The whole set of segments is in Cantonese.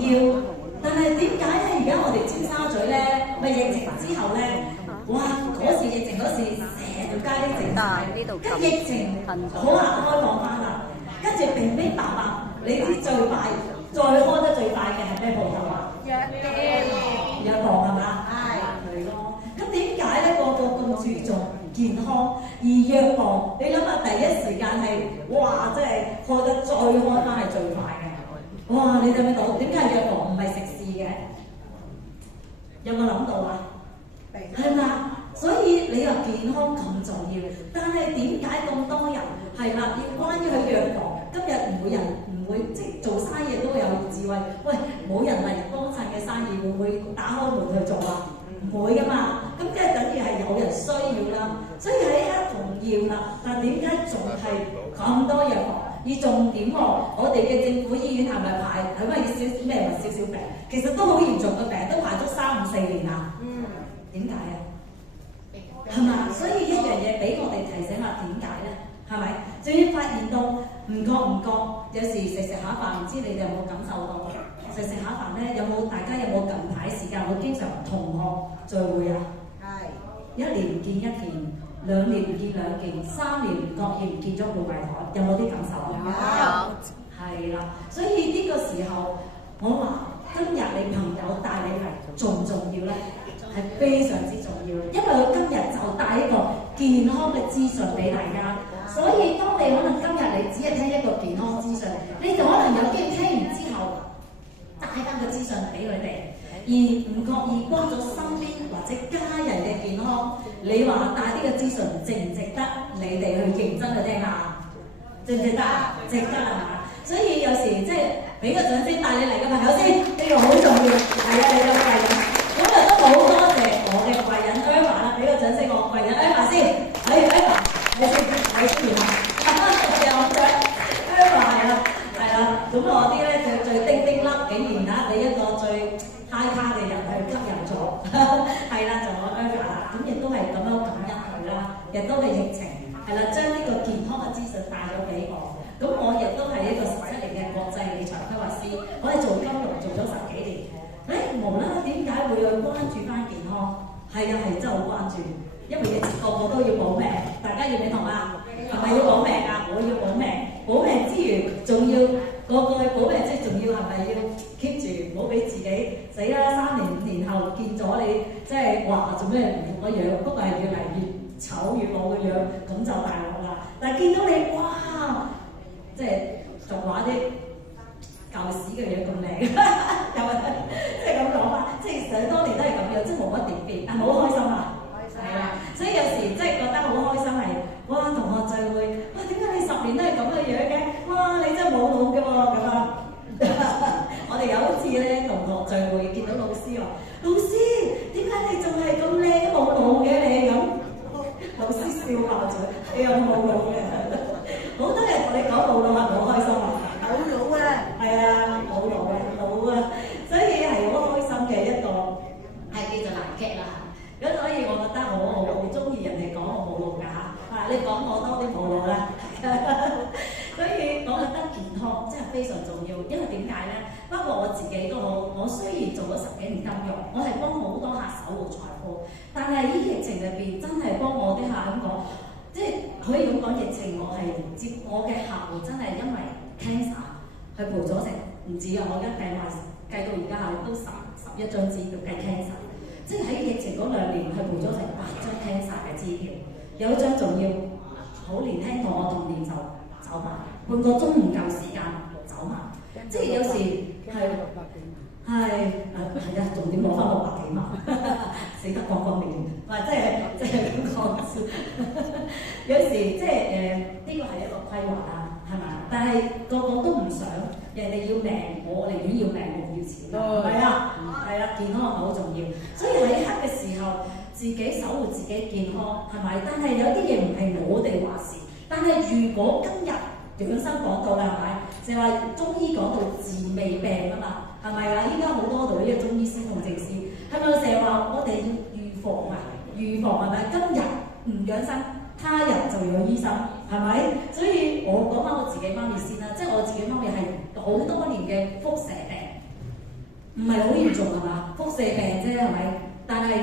要，但係點解咧？而家我哋尖沙咀咧，咪疫情之後咧，哇！嗰時疫情嗰時，成條街都靜晒，跟疫情好啦，開放翻啦，跟住明明白白，你知最快再開得最快嘅係咩鋪頭啊？藥房係嘛？係咯。咁點解咧？個個咁注重健康，而藥房你諗下，第一時間係哇，即係開得再開翻係最快嘅。哇！你睇唔睇到？點解藥房唔係食肆嘅？有冇諗到啊？係嘛？所以你話健康咁重要，但係點解咁多人係啦？要關於去藥房，今日唔會即係做生意都會有智慧。喂，冇人嚟幫襯嘅生意會唔會打開門去做啊？唔會噶嘛。咁即係等於係有人需要啦。所以係一重要啦。但係點解仲係咁多藥房？而重點喎，我哋嘅政府醫院係咪排係咪少少病？其實都好嚴重嘅病，都排咗3、5、4年啦。點解啊？係嘛？所以一樣嘢俾我哋提醒下點解咧？係咪？仲要發現到唔覺，有時食下飯，唔知你哋有冇感受到？食下飯咧，大家有冇近排時間？我經常同學聚會啊，係1年見1件，2年見2件，3年唔覺意唔見咗半圍台，有冇啲感受啊？有，係啦。所以呢個時候，我話今日你朋友帶你嚟重唔重要咧？係非常之重要，因為佢今日就帶一個健康嘅資訊俾大家。所以當你可能今日你只係聽一個健康資訊，你就可能有機會聽完之後帶翻個資訊俾佢哋，而唔覺意幫咗身邊或者家人嘅健康。你話帶呢個資訊值唔值得你哋去認真去聽下？值唔值得？值得係嘛？所以有時即係俾個掌聲帶你嚟嘅朋友先，呢個好重要。係啊，你嘅貴人。咁啊都好多謝我嘅貴人 Eva 啦，俾個掌聲我貴人 Eva 先。Eva， 你先啦。有獎 Eva 係啦。咁我啲咧最叮叮粒，竟然俾一個最 high 卡嘅人去吸引咗。係啦，就我 Eva 啦。咁亦都係咁樣感恩佢啦，亦都係疫情係啦，將呢個健康嘅資訊帶咗俾我。咁我亦都係一個17年嘅國際理財規劃師，我係做金融做咗10幾年。無啦啦點解會去關注翻健康？係啊，係真係好關注，因為疫情個個都要保命，大家要唔要同啊？係咪要保命啊？我要保命，保命之餘仲要個個去保命，即係仲要係咪要 keep 住，唔好俾自己死啦！3年5年後見咗你，即係話做咩唔同嘅樣，不過係越嚟越醜越老嘅樣，咁就大鑊啦！但係見到你，哇！即係俗話啲舊屎嘅樣咁靚，有冇？即係咁講法，即係想當年都係咁樣，即係冇乜點變，但係好開心啊！係啦，所以有時即係覺得好開心係，哇！同學聚會，哇！點解你10年都係咁嘅樣嘅？哇！你真係冇老嘅喎咁啊！我哋有一次咧同學聚會，見到老師話：老師點解你仲係咁靚都冇老嘅你咁？老師笑爆嘴，你有冇老嘅？好多人同你講冇老係好開心啊！冇老啊，係啊，冇老啊，所以係好開心嘅一個係叫做難劇啦。咁所以我覺得我好中意人哋講我冇老㗎嚇，你講我多啲冇老啦。所以我覺得健康真係非常重要，因為點解咧？包括我自己都好，我雖然做咗10幾年金融，我係幫好多客守護財富，但係呢疫情入邊真係幫我啲客咁講。即係可以咁講，疫情我係接我嘅客戶真係因為 cancer 係賠咗成唔止啊！我而家計埋計到而家係都11張支票計 cancer， 即係喺疫情嗰2年係賠咗成8張 cancer 嘅支票，有一張仲要好年輕同我同年就走埋，半個鐘唔夠時間走埋，即係有時係啊，重點攞翻600幾萬，死得光光面，話即係咁講笑。有時即係呢個係一個規劃啦，係嘛？但係個個都唔想人哋要命，我寧願要命唔要錢，係啊，係啦，健康係好重要。所以喺黑嘅時候，自己守護自己健康係咪？但係有啲嘢唔係我哋話事。但係如果今日養生講到啦，係咪？就係話中醫講到治未病啊嘛。係咪啊？依家好多度呢個中醫師同症師，係咪成日話我哋要預防啊？預防係咪？今日唔養生，他日就有醫生，係咪？所以我講翻我自己媽咪先啦，即係我自己媽咪係好多年嘅輻射病，唔係好嚴重係嘛？輻射病啫係咪？但係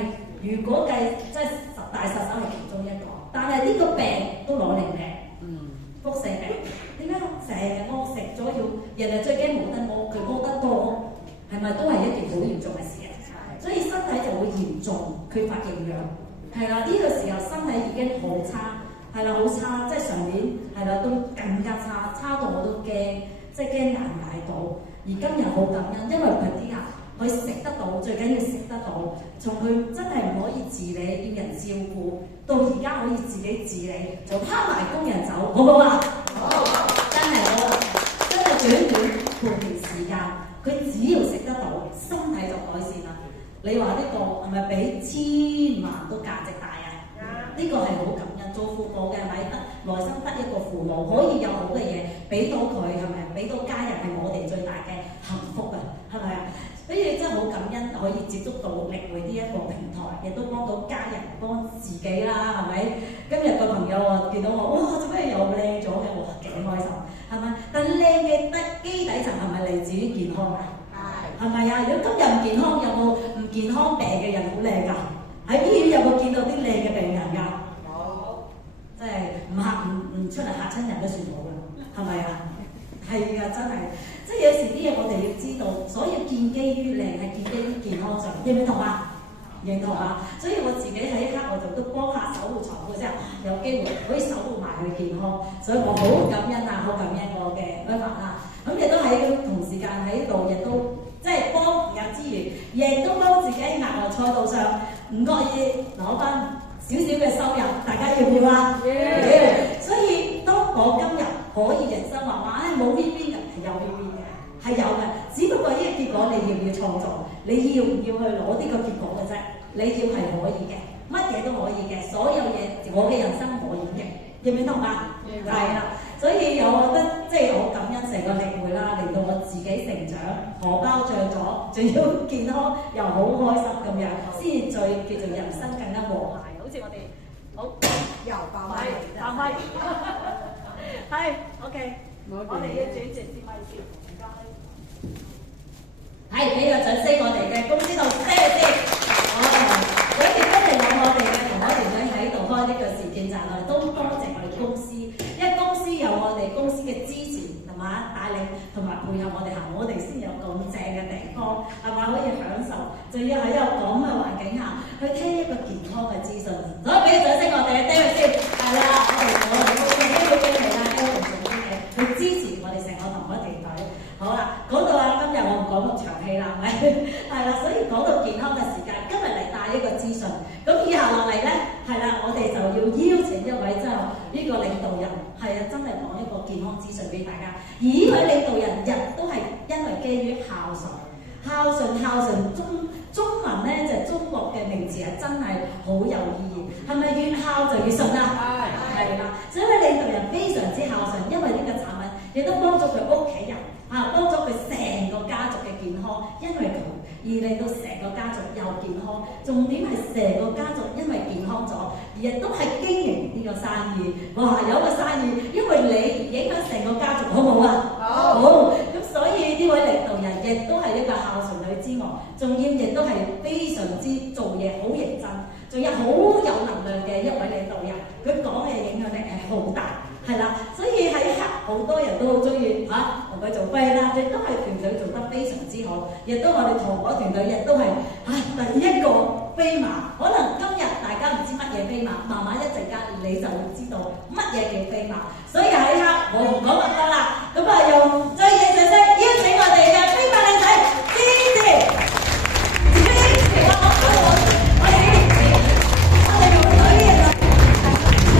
如果計即係10大殺手係其中一個，但係呢個病都攞嚟命。輻射病點解成日屙食咗要人哋最驚冇得屙，佢屙得多係咪都係一件好嚴重嘅事啊？所以身體就會嚴重缺乏營養，係啦，呢個時候身體已經好差，係啦好差，即係上年係啦都更加差，差到我都驚，即係驚捱唔捱到。而今日好感恩，因為佢啲人佢食得到，最緊要食得到，從佢真係唔可以自理，要人照顧，到而家可以自己自理，就拋埋工人走，好唔好啊？好，真係好啊！真係短短半年時間，佢只要食得到，身體就改善啦。你話呢個係咪比千萬都價值大啊？呢個係好感恩，做父母嘅係咪得來生得一個父母，可以有好嘅嘢俾到佢係咪？俾到家人係我哋最大嘅幸福啊，係咪啊？所以真係好感恩可以接觸到力會呢一個平台，亦都幫到家人幫自己啦，係咪？今日個朋友啊見到我，哇！做咩又靚咗嘅？哇，幾開心，係咪？但靚嘅基底層係咪嚟自於健康啊？係咪啊？如果今日唔健康，有冇唔健康病嘅人好靚㗎？喺醫院有冇見到啲靚嘅病人㗎？有，真係唔出嚟嚇親人都算好啦，係咪啊？係啊，真係，即係有時啲嘢我哋要知道，所以建基於靚係建基於健康上，認唔認同啊？認同啊！所以我自己喺一刻我就都幫下守護床鋪，即係有機會可以守護埋佢健康，所以我好感恩啊，好感恩我嘅安排啦。咁亦都喺同時間喺度，亦都即係幫朋友之餘，亦都幫自己喺額外賽道上唔覺意攞翻少少嘅收入，大家要唔要啊？要！所以當我今日可以人生話冇 VV 嘅，係有 VV 嘅，係有嘅。只不過呢個結果你要唔要創造？你要唔要去攞呢個結果嘅啫？你要係可以嘅，乜嘢都可以嘅，所有嘢我嘅人生我演繹，認唔認同啊？係啦，所以我覺得即係我感恩成個力會啦，令到我自己成長，荷包漲咗，仲要健康又好開心咁樣，先至最叫做人生更加和諧。好似我哋好又爆咪，爆咪，係 OK，我哋要轉直接咪先，唔該。係俾個掌聲我哋嘅公司度聲先。所以今日有我哋嘅同學團隊喺度開呢個事件站，我哋都多謝我哋公司，因為公司有我哋公司嘅支持同埋帶領同埋配合我哋行，我哋先有咁正嘅地方，係咪可以享受？仲要喺有咁嘅環境下去聽一個健康嘅資訊，所以俾個掌聲我哋嘅 David 先。係啦，我哋公司經理啦，David 總經理去支持我哋成個同學團隊。好啦，講到啊，今日我唔講咁長氣啦，係咪？係啦，所以講到健康嘅時間，今日嚟帶一個資訊。咁以下落嚟咧，係啦，我哋就要邀請一位即係呢個領導人，係啊，真係講一個健康資訊俾大家。而呢位領導人亦都係因為基於孝順中文咧就係中國嘅名字係真係好有意義。係咪越孝就越順啊？係啦，所以領導人非常之孝順，因為呢個產品亦都幫咗佢屋企人。幫咗佢成個家族嘅健康，因為佢而令到成個家族又健康。重點係成個家族因為健康咗，而亦都係經營呢個生意。哇！有個生意，因為你而影響成個家族，好唔好啊？好。咁所以呢位領導人亦都係一個孝順女之王，仲要亦都係非常之做嘢好認真，仲有好有能量嘅一位領導人。佢講嘅影響力係好大。係啦，所以喺一刻好多人都好中意同佢做飛啦，亦都係團隊做得非常之好，亦都我哋同伙團隊亦都係第一個飛馬。可能今日大家唔知乜嘢飛馬，慢慢一陣間你就會知道乜嘢叫飛馬。所以喺一刻我唔講咁多，